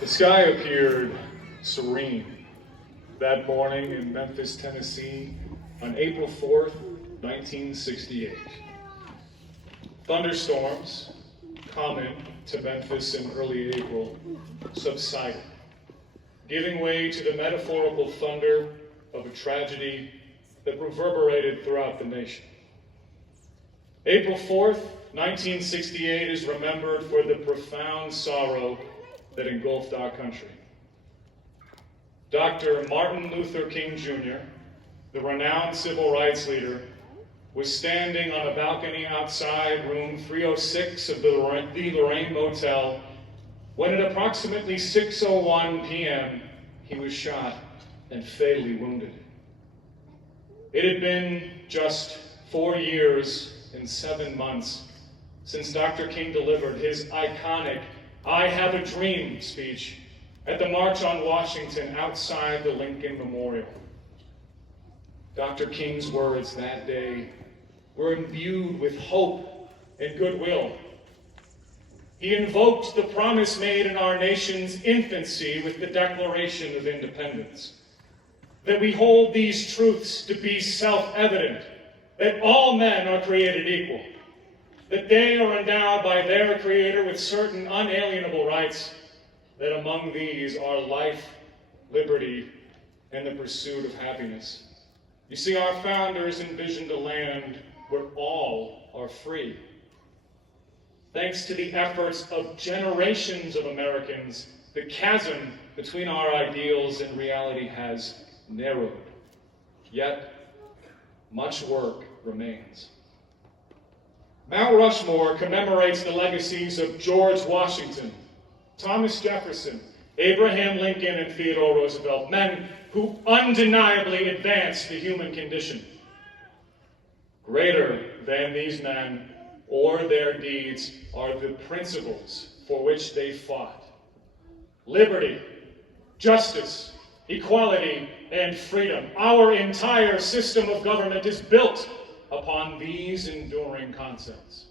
The sky appeared serene that morning in Memphis, Tennessee on April 4th, 1968. Thunderstorms, common to Memphis in early April, subsided, giving way to the metaphorical thunder of a tragedy that reverberated throughout the nation. April 4th, 1968 is remembered for the profound sorrow that engulfed our country. Dr. Martin Luther King Jr., the renowned civil rights leader, was standing on a balcony outside room 306 of the Lorraine Motel when at approximately 6:01 p.m. he was shot and fatally wounded. It had been just 4 years and 7 months since Dr. King delivered his iconic "I Have a Dream" speech at the March on Washington outside the Lincoln Memorial. Dr. King's words that day were imbued with hope and goodwill. He invoked the promise made in our nation's infancy with the Declaration of Independence, that we hold these truths to be self-evident, that all men are created equal, that they are endowed by their Creator with certain unalienable rights, that among these are life, liberty, and the pursuit of happiness. You see, our founders envisioned a land where all are free. Thanks to the efforts of generations of Americans, the chasm between our ideals and reality has narrowed. Yet, much work remains. Mount Rushmore commemorates the legacies of George Washington, Thomas Jefferson, Abraham Lincoln, and Theodore Roosevelt, men who undeniably advanced the human condition. Greater than these men or their deeds are the principles for which they fought. Liberty, justice, equality, and freedom. Our entire system of government is built upon these enduring concepts.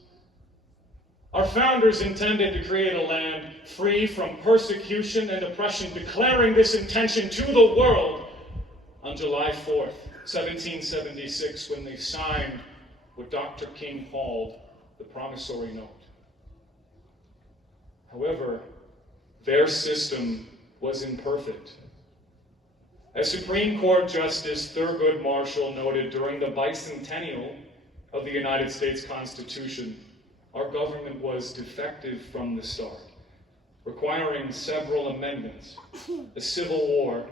Our founders intended to create a land free from persecution and oppression, declaring this intention to the world on July 4th, 1776, when they signed what Dr. King called the Promissory Note. However, their system was imperfect. As Supreme Court Justice Thurgood Marshall noted during the bicentennial of the United States Constitution, our government was defective from the start, requiring several amendments, a civil war,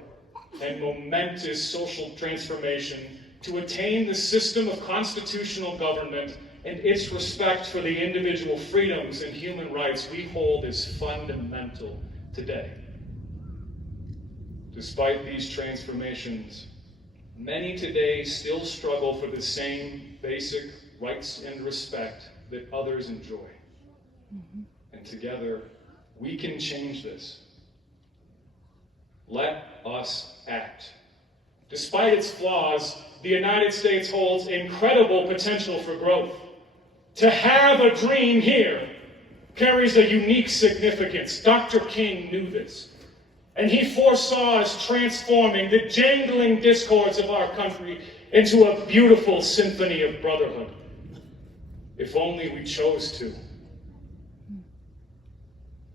and momentous social transformation to attain the system of constitutional government and its respect for the individual freedoms and human rights we hold as fundamental today. Despite these transformations, many today still struggle for the same basic rights and respect that others enjoy. And together, we can change this. Let us act. Despite its flaws, the United States holds incredible potential for growth. To have a dream here carries a unique significance. Dr. King knew this, and he foresaw us transforming the jangling discords of our country into a beautiful symphony of brotherhood. If only we chose to.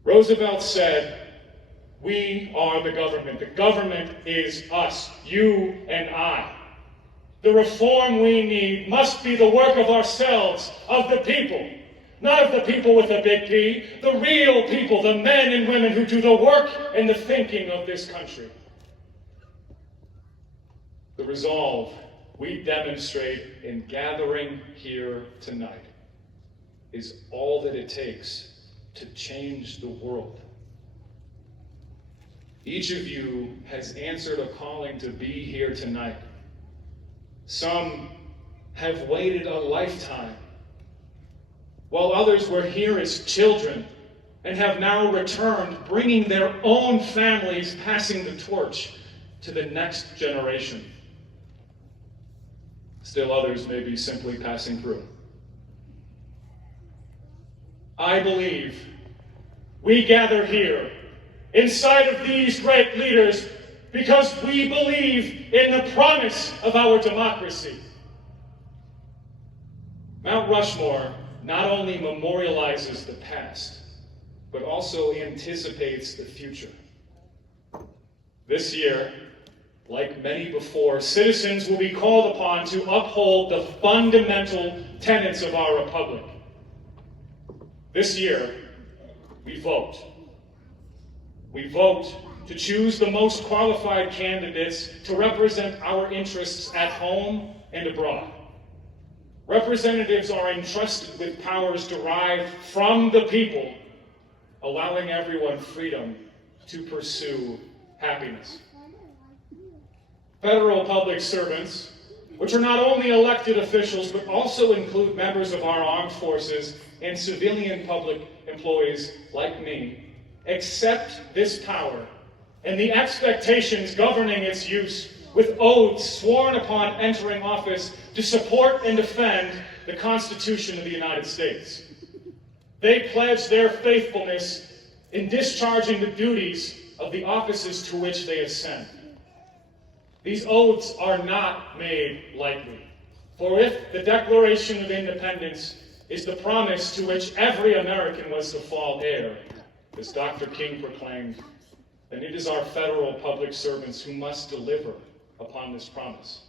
Roosevelt said, "We are the government. The government is us, you and I. The reform we need must be the work of ourselves, of the people, not of the people with a big P, the real people, the men and women who do the work and the thinking of this country." The resolve we demonstrate in gathering here tonight is all that it takes to change the world. Each of you has answered a calling to be here tonight. Some have waited a lifetime, while others were here as children and have now returned, bringing their own families, passing the torch to the next generation. Still others may be simply passing through. I believe we gather here inside of these great leaders because we believe in the promise of our democracy. Mount Rushmore not only memorializes the past, but also anticipates the future. This year, like many before, citizens will be called upon to uphold the fundamental tenets of our republic. This year, we vote. We vote to choose the most qualified candidates to represent our interests at home and abroad. Representatives are entrusted with powers derived from the people, allowing everyone freedom to pursue happiness. Federal public servants, which are not only elected officials, but also include members of our armed forces and civilian public employees like me, accept this power and the expectations governing its use with oaths sworn upon entering office to support and defend the Constitution of the United States. They pledge their faithfulness in discharging the duties of the offices to which they ascend. These oaths are not made lightly, for if the Declaration of Independence is the promise to which every American was to fall heir, as Dr. King proclaimed, then it is our federal public servants who must deliver upon this promise.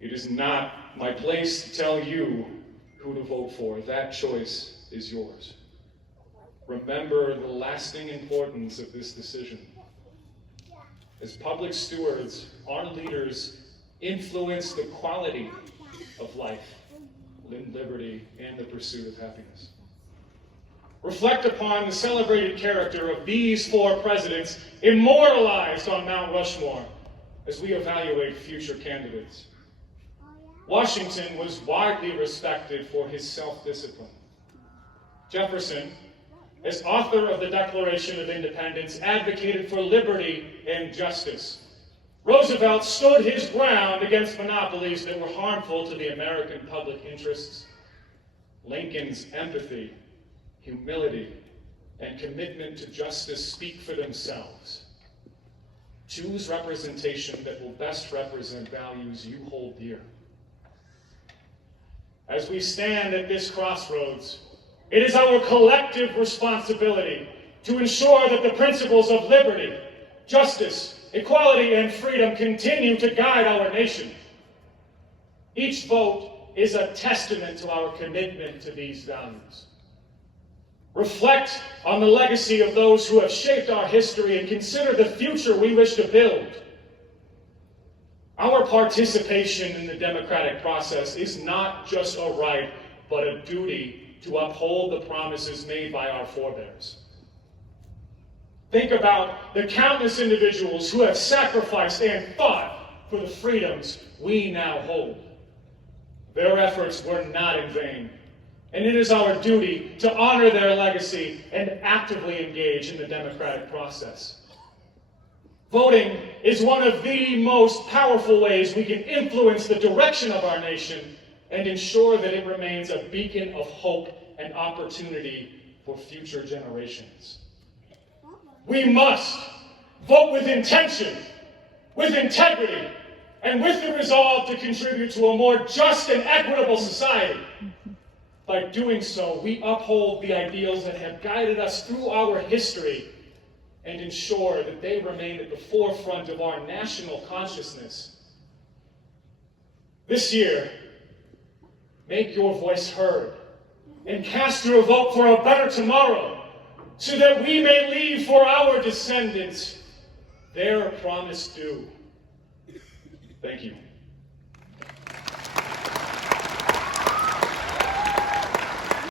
It is not my place to tell you who to vote for. That choice is yours. Remember the lasting importance of this decision. As public stewards, our leaders influence the quality of life, liberty, and the pursuit of happiness. Reflect upon the celebrated character of these four presidents immortalized on Mount Rushmore as we evaluate future candidates. Washington was widely respected for his self-discipline. Jefferson, as author of the Declaration of Independence, advocated for liberty and justice. Roosevelt stood his ground against monopolies that were harmful to the American public interests. Lincoln's empathy, humility, and commitment to justice speak for themselves. Choose representation that will best represent values you hold dear. As we stand at this crossroads, it is our collective responsibility to ensure that the principles of liberty, justice, equality, and freedom continue to guide our nation. Each vote is a testament to our commitment to these values. Reflect on the legacy of those who have shaped our history and consider the future we wish to build. Our participation in the democratic process is not just a right, but a duty to uphold the promises made by our forebears. Think about the countless individuals who have sacrificed and fought for the freedoms we now hold. Their efforts were not in vain, and it is our duty to honor their legacy and actively engage in the democratic process. Voting is one of the most powerful ways we can influence the direction of our nation and ensure that it remains a beacon of hope and opportunity for future generations. We must vote with intention, with integrity, and with the resolve to contribute to a more just and equitable society. By doing so, we uphold the ideals that have guided us through our history and ensure that they remain at the forefront of our national consciousness. This year, make your voice heard and cast your vote for a better tomorrow so that we may leave for our descendants their promised due. Thank you.